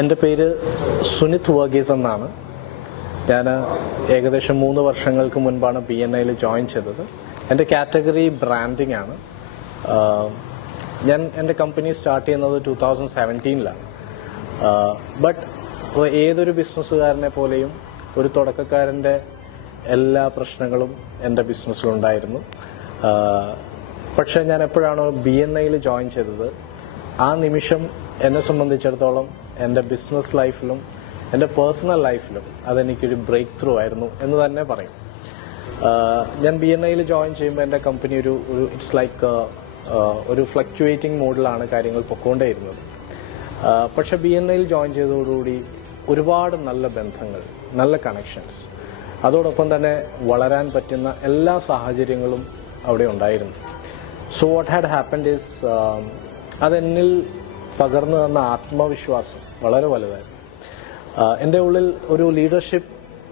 എൻ്റെ പേര് സുനിത് വർഗീസ് എന്നാണ്. ഞാൻ ഏകദേശം 3 വർഷങ്ങൾക്ക് മുൻപാണ് BNIയിൽ ജോയിൻ ചെയ്തത്. എൻ്റെ കാറ്റഗറി ബ്രാൻഡിംഗ് ആണ്. ഞാൻ എൻ്റെ കമ്പനി സ്റ്റാർട്ട് ചെയ്യുന്നത് 2017-ലാണ്. ബട്ട് ഏതൊരു ബിസിനസ്സുകാരനെ പോലെയും ഒരു തുടക്കക്കാരൻ്റെ എല്ലാ പ്രശ്നങ്ങളും എൻ്റെ ബിസിനസ്സിലുണ്ടായിരുന്നു. പക്ഷേ ഞാൻ എപ്പോഴാണോ BNIയിൽ ജോയിൻ ചെയ്തത്, ആ നിമിഷം എന്നെ സംബന്ധിച്ചിടത്തോളം എൻ്റെ ബിസിനസ് ലൈഫിലും എൻ്റെ പേഴ്സണൽ ലൈഫിലും അതെനിക്കൊരു ബ്രേക്ക് ത്രൂ ആയിരുന്നു എന്ന് തന്നെ പറയും. ഞാൻ BNIയിൽ ജോയിൻ ചെയ്യുമ്പോൾ എൻ്റെ കമ്പനി ഒരു ഇറ്റ്സ് ലൈക്ക് ഒരു ഫ്ലക്ച്വേറ്റിംഗ് മോഡിലാണ് കാര്യങ്ങൾ പൊക്കോണ്ടേയിരുന്നത്. പക്ഷെ BNIയിൽ ജോയിൻ ചെയ്തതോടുകൂടി ഒരുപാട് നല്ല ബന്ധങ്ങൾ, നല്ല കണക്ഷൻസ്, അതോടൊപ്പം തന്നെ വളരാൻ പറ്റുന്ന എല്ലാ സാഹചര്യങ്ങളും അവിടെ ഉണ്ടായിരുന്നു. So what had happened is അതെന്നിൽ പകർന്നു തന്ന ആത്മവിശ്വാസം വളരെ വലുതായിരുന്നു. എൻ്റെ ഉള്ളിൽ ഒരു ലീഡർഷിപ്പ്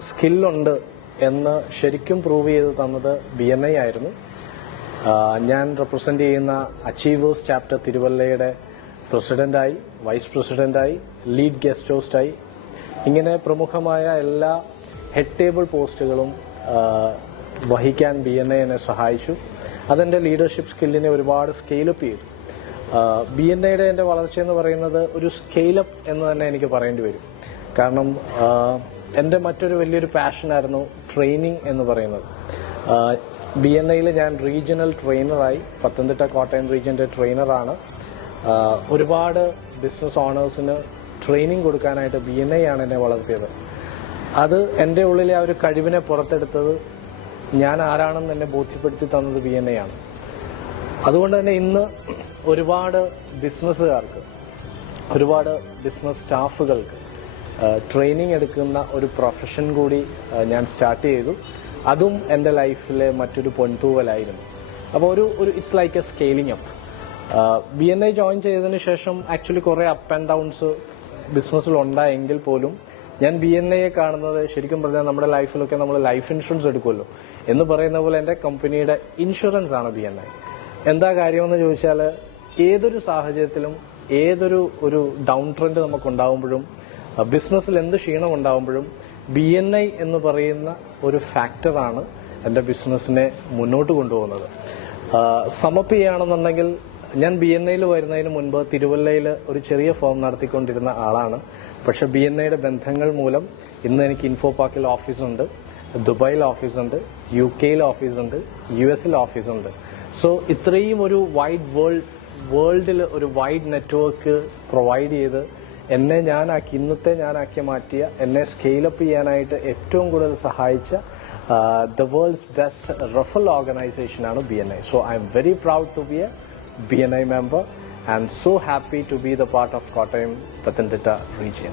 സ്കില്ലുണ്ട് എന്ന് ശരിക്കും പ്രൂവ് ചെയ്ത് തന്നത് BNI ആയിരുന്നു. ഞാൻ റെപ്രസെൻ്റ് ചെയ്യുന്ന അച്ചീവേഴ്സ് ചാപ്റ്റർ തിരുവല്ലയുടെ പ്രസിഡൻ്റായി, വൈസ് പ്രസിഡൻ്റായി, ലീഡ് ഗസ്റ്റ് ഹോസ്റ്റായി, ഇങ്ങനെ പ്രമുഖമായ എല്ലാ ഹെഡ് ടേബിൾ പോസ്റ്റുകളും വഹിക്കാൻ BNI എന്നെ സഹായിച്ചു. അതെൻ്റെ ലീഡർഷിപ്പ് സ്കില്ലിനെ ഒരുപാട് സ്കെയിലപ്പ് ചെയ്തു. BNIയുടെ എൻ്റെ വളർച്ച എന്ന് പറയുന്നത് ഒരു സ്കെയിലപ്പ് എന്ന് തന്നെ എനിക്ക് പറയേണ്ടി വരും. കാരണം എൻ്റെ മറ്റൊരു വലിയൊരു പാഷനായിരുന്നു ട്രെയിനിങ് എന്ന് പറയുന്നത്. BNIയിൽ ഞാൻ റീജിയണൽ ട്രെയിനറായി, പത്തനംതിട്ട കോട്ടയം റീജിയൻ്റെ ട്രെയിനറാണ്. ഒരുപാട് ബിസിനസ് ഓണേഴ്സിന് ട്രെയിനിങ് കൊടുക്കാനായിട്ട് BNI ആണ് എന്നെ വളർത്തിയത്. അത് എൻ്റെ ഉള്ളിലെ ആ ഒരു കഴിവിനെ പുറത്തെടുത്തത്, ഞാൻ ആരാണെന്ന് എന്നെ ബോധ്യപ്പെടുത്തി തന്നത് BNI ആണ്. അതുകൊണ്ട് തന്നെ ഇന്ന് ഒരുപാട് ബിസിനസ്സുകാർക്ക്, ഒരുപാട് ബിസിനസ് സ്റ്റാഫുകൾക്ക് ട്രെയിനിങ് എടുക്കുന്ന ഒരു പ്രൊഫഷൻ കൂടി ഞാൻ സ്റ്റാർട്ട് ചെയ്തു. അതും എൻ്റെ ലൈഫിലെ മറ്റൊരു പൊൻതൂവലായിരുന്നു. അപ്പോൾ ഒരു it's like A scaling up. BNI join ചെയ്തതിന് ശേഷം ആക്ച്വലി കുറേ അപ്പ് ആൻഡ് ഡൗൺസ് ബിസിനസ്സിൽ ഉണ്ടായെങ്കിൽ പോലും ഞാൻ BNIയെ കാണുന്നത്, ശരിക്കും പറഞ്ഞാൽ നമ്മുടെ ലൈഫിലൊക്കെ നമ്മൾ ലൈഫ് ഇൻഷുറൻസ് എടുക്കുമല്ലോ എന്ന് പറയുന്ന പോലെ എൻ്റെ കമ്പനിയുടെ ഇൻഷുറൻസ് ആണ് BNI. എന്താ കാര്യമെന്ന് ചോദിച്ചാൽ, ഏതൊരു സാഹചര്യത്തിലും ഒരു ഡൗൺ ട്രെൻഡ് നമുക്കുണ്ടാകുമ്പോഴും ബിസിനസ്സിൽ എന്ത് ക്ഷീണം ഉണ്ടാകുമ്പോഴും BNI എന്ന് പറയുന്ന ഒരു ഫാക്ടറാണ് എൻ്റെ ബിസിനസ്സിനെ മുന്നോട്ട് കൊണ്ടുപോകുന്നത്. സമപ്പ് ചെയ്യുകയാണെന്നുണ്ടെങ്കിൽ, ഞാൻ BNIയിൽ വരുന്നതിന് മുൻപ് തിരുവല്ലയിൽ ഒരു ചെറിയ ഫേം നടത്തിക്കൊണ്ടിരുന്ന ആളാണ്. പക്ഷെ BNIയുടെ ബന്ധങ്ങൾ മൂലം ഇന്ന് എനിക്ക് ഇൻഫോ പാർക്കിൽ ഓഫീസുണ്ട്, ദുബായിൽ ഓഫീസുണ്ട്, UK ഓഫീസുണ്ട്, US ഓഫീസുണ്ട്. സോ ഇത്രയും ഒരു വൈഡ് വേൾഡിൽ ഒരു വൈഡ് നെറ്റ്വർക്ക് പ്രൊവൈഡ് ചെയ്ത് ഇന്നത്തെ ഞാനാക്കി മാറ്റിയ, എന്നെ സ്കെയിലപ്പ് ചെയ്യാനായിട്ട് ഏറ്റവും കൂടുതൽ സഹായിച്ച ദ വേൾഡ്സ് ബെസ്റ്റ് റഫൽ ഓർഗനൈസേഷനാണ് BNI. So I am very proud to be a BNI member and so happy to be the part of Kottayam Pathanamthitta region.